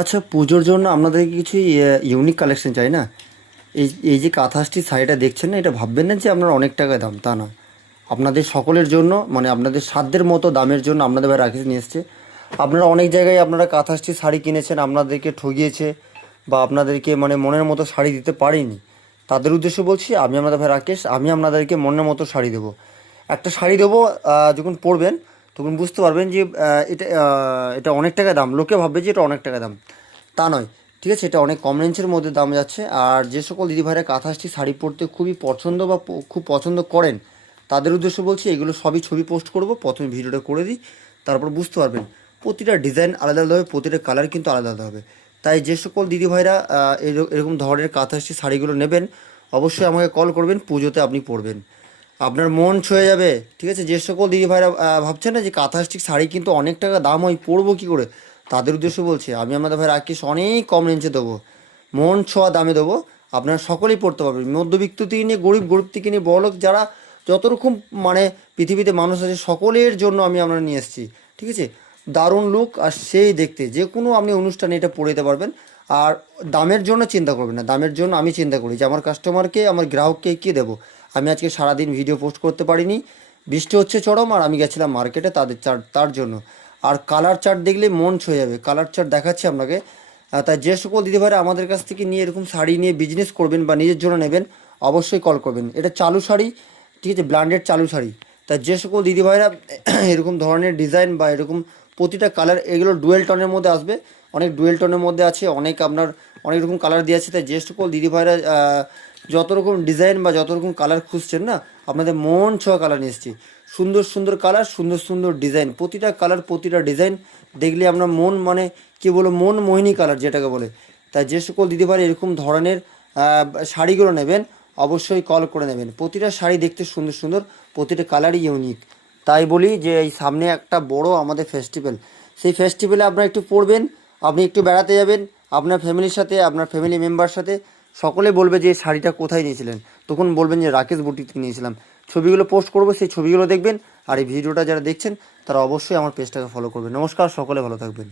আচ্ছা, পুজোর জন্য আপনাদেরকে কিছু ইউনিক কালেকশন চাই না? এই এই যে কাঁথাস্টিচ শাড়িটা দেখছেন না, এটা ভাববেন না যে আপনার অনেক টাকা দাম, তা না। আপনাদের সকলের জন্য, মানে আপনাদের সাধ্যের মতো দামের জন্য আপনাদের ভাই রাকেশ নিয়ে এসছে। আপনারা অনেক জায়গায় আপনারা কাঁথাস্টিচ শাড়ি কিনেছেন, আপনাদেরকে ঠগিয়েছে বা আপনাদেরকে মানে মনের মতো শাড়ি দিতে পারিনি। তাদের উদ্দেশ্যে বলছি, আমি আপনাদের ভাই রাকেশ, আমি আপনাদেরকে মনের মতো শাড়ি দেবো। একটা শাড়ি দেবো, যখন পরবেন তখন বুঝতে পারবেন যে এটা অনেক টাকা দাম। লোকে ভাববে যে এটা অনেক টাকা দাম, তা নয়। ঠিক আছে, এটা অনেক কম রেঞ্জের মধ্যে দাম যাচ্ছে। আর যে সকল দিদিভাইরা কাঁথাস্টি শাড়ি পরতে খুবই পছন্দ বা খুব পছন্দ করেন, তাদের উদ্দেশ্য বলছি, এগুলো সবই ছবি পোস্ট করব, প্রথমে ভিডিওটা করে দিই, তারপর বুঝতে পারবেন। প্রতিটা ডিজাইন আলাদা আলাদা হবে, প্রতিটা কালার কিন্তু আলাদা আলাদা হবে। তাই যে সকল দিদিভাইরা এরকম ধরনের কাঁথাস্টি শাড়িগুলো নেবেন, অবশ্যই আমাকে কল করবেন, পুজোতে আপনি পরবেন, আপনার মন ছুঁয়ে যাবে। ঠিক আছে, যে সকল দিদিভাইরা ভাবছেন না যে কাঁথাস্টিক শাড়ি কিন্তু অনেক টাকা দাম হয়, পরবো কী করে, তাদের উদ্দেশ্যে বলছি, আমি আমাদের ভাই রাকেশ অনেক কম রেঞ্জে দেবো, মন ছোঁয়া দামে দেবো। আপনারা সকলেই পড়তে পারবেন, মধ্যবিত্ত থেকে নিয়ে গরিব থেকে নিয়ে বড়লোক, যারা যত রকম মানে পৃথিবীতে মানুষ আছে, সকলের জন্য আমি আমরা নিয়ে এসেছি। ঠিক আছে, দারুণ লুক আর সেই দেখতে, যে কোনো আপনি অনুষ্ঠানে এটা পরে দিতে পারবেন। আর দামের জন্য চিন্তা করবেন না, দামের জন্য আমি চিন্তা করি যে আমার কাস্টমারকে, আমার গ্রাহককে কী দেবো। আমি আজকে সারাদিন ভিডিও পোস্ট করতে পারিনি, বৃষ্টি হচ্ছে চরম, আর আমি গেছিলাম মার্কেটে তার জন্য। আর কালার চার্ট দেখলে মন ছুঁয়ে যাবে, কালার চার্ট দেখাচ্ছি আপনাকে। তাই যে সকল দিদিভাইরা আমাদের কাছ থেকে নিয়ে এরকম শাড়ি নিয়ে বিজনেস করবেন বা নিজের জন্য নেবেন, অবশ্যই কল করবেন। এটা চালু শাড়ি, ঠিক আছে, ব্র্যান্ডেড চালু শাড়ি। তাই যে সকল দিদিভাইরা এরকম ধরনের ডিজাইন বা এরকম প্রতিটা কালার, এগুলো ডুয়েল টোনের মধ্যে আসবে, অনেক ডুয়েল টোনের মধ্যে আছে, অনেক আপনার অনেক রকম কালার দিয়ে আছে। তাই যে সকল দিদিভাইরা যত রকম ডিজাইন বা যত রকম কালার খুঁজছেন না, আপনাদের মন ছোঁয়া কালার নিয়ে এসেছি। সুন্দর সুন্দর কালার, সুন্দর সুন্দর ডিজাইন, প্রতিটা কালার প্রতিটা ডিজাইন দেখলে আপনার মন মানে কী বলো, মন মোহিনী কালার যেটাকে বলে। তাই যে সকল দিদিভাই এরকম ধরনের শাড়িগুলো নেবেন, অবশ্যই কল করে নেবেন। প্রতিটা শাড়ি দেখতে সুন্দর সুন্দর, প্রতিটা কালারই ইউনিক। তাই বলি যে এই সামনে একটা বড় আমাদের ফেস্টিভ্যাল, সেই ফেস্টিভ্যালে আপনারা একটু পড়বেন, আপনি একটু বেড়াতে যাবেন আপনার ফ্যামিলির সাথে, আপনার ফ্যামিলি মেম্বার সাথে, সকলে বলবে যে এই শাড়িটা কোথায় নিয়েছিলেন, তখন বলবেন যে রাকেশ বুটিক থেকে নিয়েছিলাম। ছবিগুলো পোস্ট করবো, সেই ছবিগুলো দেখবেন। আর এই ভিডিওটা যারা দেখছেন তারা অবশ্যই আমার পেজটাকে ফলো করবেন। নমস্কার, সকলে ভালো থাকবেন।